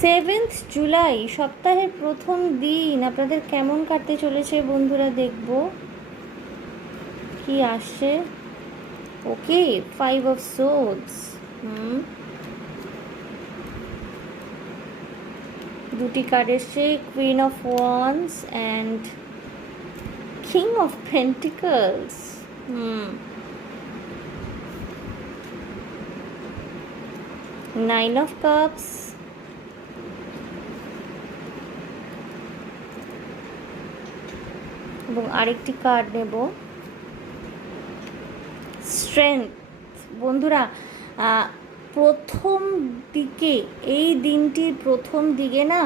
7th July, সপ্তাহের প্রথম দিন আপনাদের কেমন কাটতে চলেছে বন্ধুরা, দেখব কি আসছে। ওকে, 5 of swords, দুটি কার্ড এসছে, queen of wands and king of pentacles. Nine of cups, এবং আরেকটি কার্ড নেব, স্ট্রেংথ। বন্ধুরা, প্রথম দিকে, এই দিনটির প্রথম দিকে না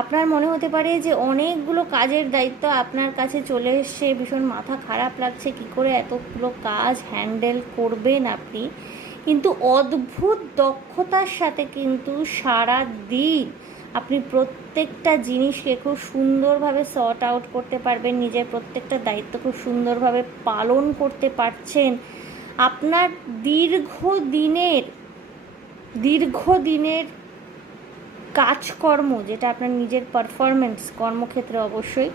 আপনার মনে হতে পারে যে অনেকগুলো কাজের দায়িত্ব আপনার কাছে চলে এসছে, ভীষণ মাথা খারাপ লাগছে কী করে এতগুলো কাজ হ্যান্ডেল করবেন আপনি, কিন্তু অদ্ভুত দক্ষতার সাথে কিন্তু সারা দিন আপনি প্রত্যেকটা জিনিসকে খুব সুন্দরভাবে সর্ট আউট করতে পারবেন, নিজের প্রত্যেকটা দায়িত্ব খুব সুন্দরভাবে পালন করতে পারছেন। আপনার দীর্ঘদিনের কাজকর্ম, যেটা আপনার নিজের পারফরমেন্স কর্মক্ষেত্রে অবশ্যই,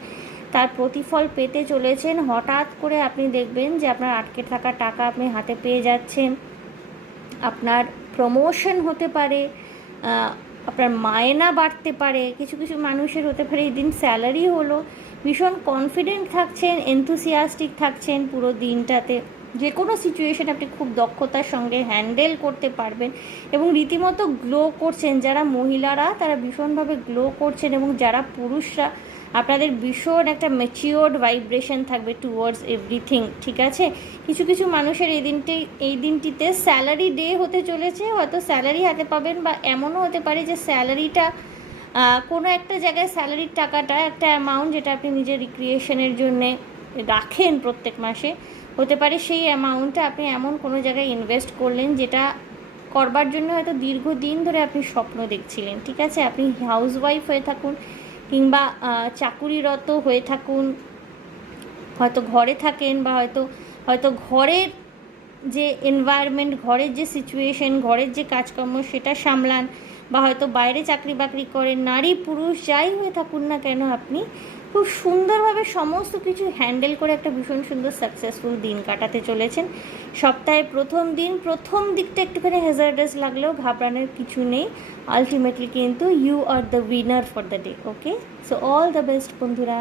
তার প্রতিফল পেতে চলেছেন। হঠাৎ করে আপনি দেখবেন যে আপনার আটকে থাকা টাকা আপনি হাতে পেয়ে যাচ্ছেন, আপনার প্রমোশন হতে পারে, আপনার মায়না বাড়তে পারে, কিছু কিছু মানুষের হতে পারে এই দিন স্যালারি হলো। ভীষণ কনফিডেন্ট থাকছেন, এনথুসিয়াস্টিক থাকছেন পুরো দিনটাতে, যে কোনো সিচুয়েশন আপনি খুব দক্ষতার সঙ্গে হ্যান্ডেল করতে পারবেন এবং রীতিমতো গ্লো করছেন। যারা মহিলারা তারা ভীষণভাবে গ্লো করছেন, এবং যারা পুরুষরা আপনাদের ভীষণ একটা ম্যাচিওর্ড ভাইব্রেশন থাকবে টুয়ার্ডস এভরিথিং, ঠিক আছে। কিছু কিছু মানুষের এই দিনটিতে স্যালারি ডে হতে চলেছে, হয়তো স্যালারি হাতে পাবেন, বা এমনও হতে পারে যে স্যালারিটা কোনো একটা জায়গায়, স্যালারির টাকাটা একটা অ্যামাউন্ট যেটা আপনি নিজের রিক্রিয়েশনের জন্যে রাখেন প্রত্যেক মাসে, হতে পারে সেই অ্যামাউন্টটা আপনি এমন কোনো জায়গায় ইনভেস্ট করলেন যেটা করবার জন্য হয়তো দীর্ঘদিন ধরে আপনি স্বপ্ন দেখছিলেন, ঠিক আছে। আপনি হাউসওয়াইফ হয়ে থাকুন কিংবা চাকুরিরত হয়ে থাকুন, হয়তো ঘরে থাকেন, বা হয়তো ঘরের যে এনভায়রনমেন্ট, ঘরের যে সিচুয়েশন, ঘরের যে কাজকর্ম সেটা সামলান, বা হয়তো বাইরে চাকরি বাকরি করেন, নারী পুরুষ যাই হয়ে থাকুন না কেন, আপনি খুব সুন্দরভাবে সমস্ত কিছু হ্যান্ডেল করে একটা ভীষণ সুন্দর সাকসেসফুল দিন কাটাতে চলেছেন। সপ্তাহের প্রথম দিকটা একটুখানি হ্যাজার্ডাস লাগলেও ঘাবড়ানোর কিছু নেই, আলটিমেটলি কিন্তু you are the winner for the day. Okay, so all the best বন্ধুরা।